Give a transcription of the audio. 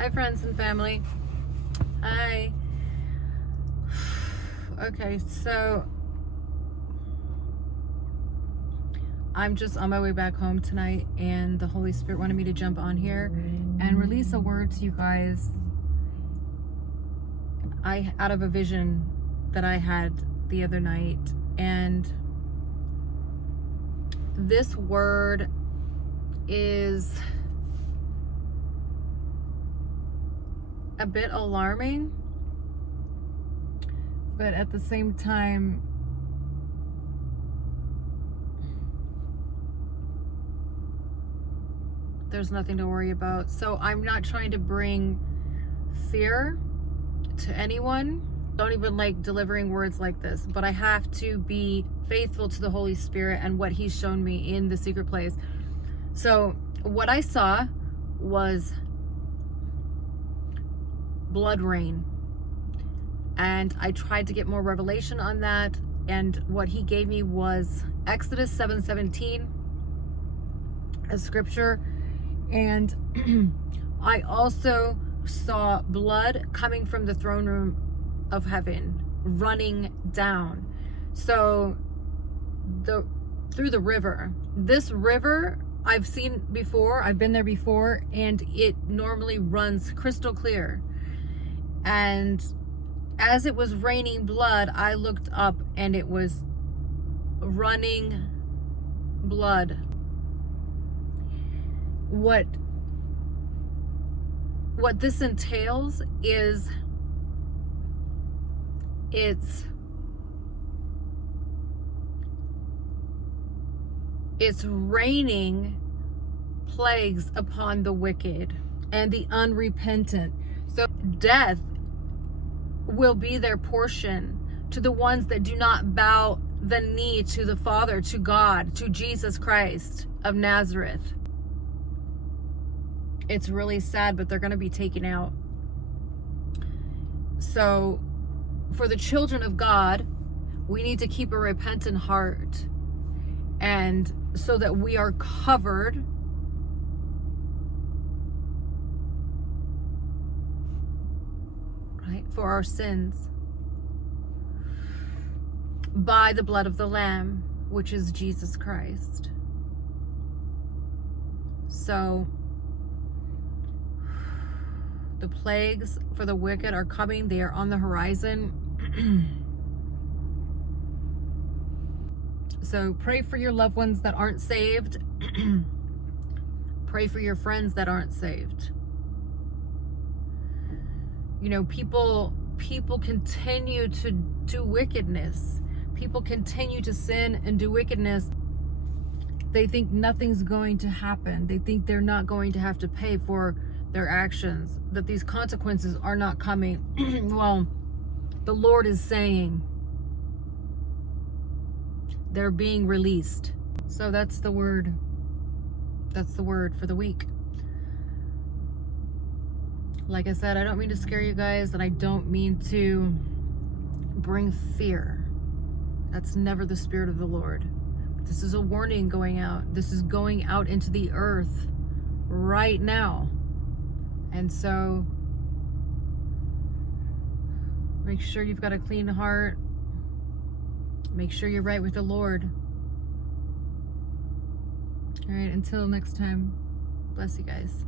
Hi, friends and family. Hi. Okay, so I'm just on my way back home tonight, and the Holy Spirit wanted me to jump on here and release a word to you guys. Out of a vision that I had the other night, and this word is a bit alarming, but at the same time, there's nothing to worry about. So I'm not trying to bring fear to anyone. Don't even like delivering words like this, but I have to be faithful to the Holy Spirit and what He's shown me in the secret place. So what I saw was blood rain, and I tried to get more revelation on that, and what He gave me was Exodus 7:17 as scripture, and I also saw blood coming from the throne room of heaven running down. So through the river, this river I've seen before, I've been there before, and it normally runs crystal clear. And as it was raining blood, I looked up and it was running blood. What this entails is it's raining plagues upon the wicked and the unrepentant. So death will be their portion to the ones that do not bow the knee to the Father, to God, to Jesus Christ of Nazareth. It's really sad, but they're going to be taken out. So for the children of God, we need to keep a repentant heart, and so that we are covered for our sins by the blood of the Lamb, which is Jesus Christ. So the plagues for the wicked are coming. They are on the horizon. So pray for your loved ones that aren't saved. Pray for your friends that aren't saved. You know, people continue to do wickedness. People continue to sin and do wickedness. They think nothing's going to happen. They think they're not going to have to pay for their actions, that these consequences are not coming. Well, the Lord is saying they're being released. So that's the word. That's the word for the week. Like I said, I don't mean to scare you guys, and I don't mean to bring fear. That's never the Spirit of the Lord. This is a warning going out. This is going out into the earth right now. And so make sure you've got a clean heart. Make sure you're right with the Lord. All right, until next time, bless you guys.